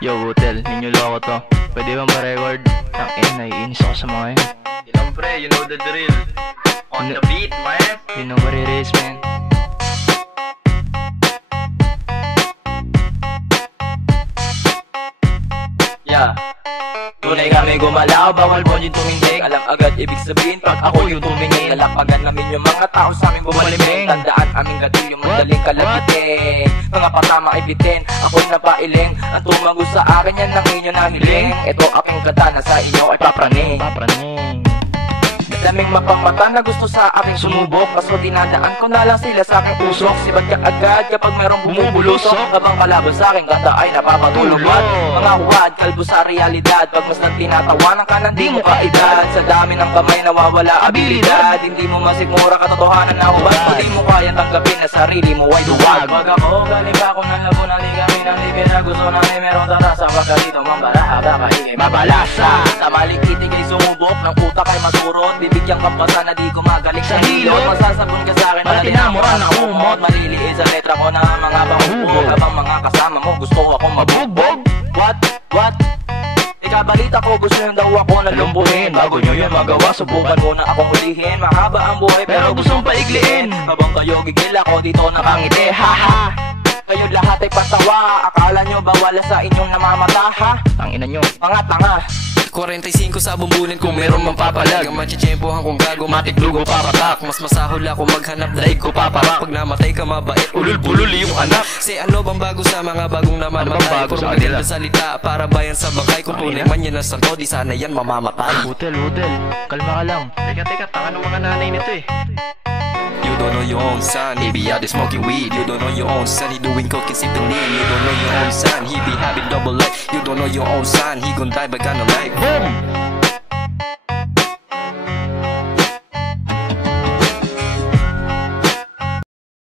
Yo, hotel, ninyo loko to. Pwede bang pa-record? Tangin, naiinis ako sa mga yun. Ilang pre, you know the drill. On the beat, man. You know what it is, man. Yeah. Tunay kami gumalaw, bawal mo yung tumindig. Alam agad ibig sabihin pag ako yung tumingin. Lalapagan namin yung mga tao sa aming bumaliming. Tandaan aming gatilyo, madaling kalabitin. Mga patama ibitin, ako'y napailing. Ang tumago sa akin yan ang inyo nahiling. Ito aking katana sa inyo ay papraning. Daming mapamata na gusto sa aking sumubok. Kaso dinadaan ko na lang sila sa aking usok. Sibat ka agad kapag merong bumubulusok. Habang kalaban sa aking ganda ay napapatulog. Mga huwad, kalbo sa realidad. Pag mas nang tinatawanan ka ng di mo kaedad. Sa dami ng kamay nawawala abilidad. Hindi mo masikmura katotohanan na hubad. Kung di mo kaya tanggapin na sarili mo ay duwag. Pag ako galing ka kung nalabo na di kami nang di gusto namin merong tatasa. Baka dito mambaraha baka hindi mabalasa. Sa malikitig ay sumubok ng utak ay masurot. Bibigyan kang basa na di gumagaling sa hilot. Masasabon ka sa'kin na tinamura na umot. Maliliit sa letra ko na mga pangupog. Habang mga kasama mo gusto akong mabugbog. What? Ikabalita ko gusto yun daw ako na lumbuhin. Bago nyo yun magawa subukan muna akong hulihin. Mahaba ang buhay pero gustong paikliin. Habang kayo gigil ako dito nakangiti. Haha. Kayo lahat ay patawa. Akala nyo ba wala sa inyong namamata ha? Tangina nyo, Mga tanga. 45 sa bumbunin kung meron mang papalag. Ang matitsyempohan kung gago, matiklugo papatak. Mas masahol ako maghanap, daig ko paparak. Pag namatay ka mabait, ulul-bulul yung anak. Say ano bang bago sa mga bagong naman matay? Kung maganda salita para bayan sa bangkay. Kung tunay man yan ang santo, di sana yan mamamatay. hotel, kalma ka lang. Teka, tanga ng mga nanay nito eh. You don't know your own son, he be out there smoking weed. You don't know your own son, he doing coke and sipping lean. You don't know your own son, he be having double life. You don't know your own son, he gon' die but gonna life. Boom!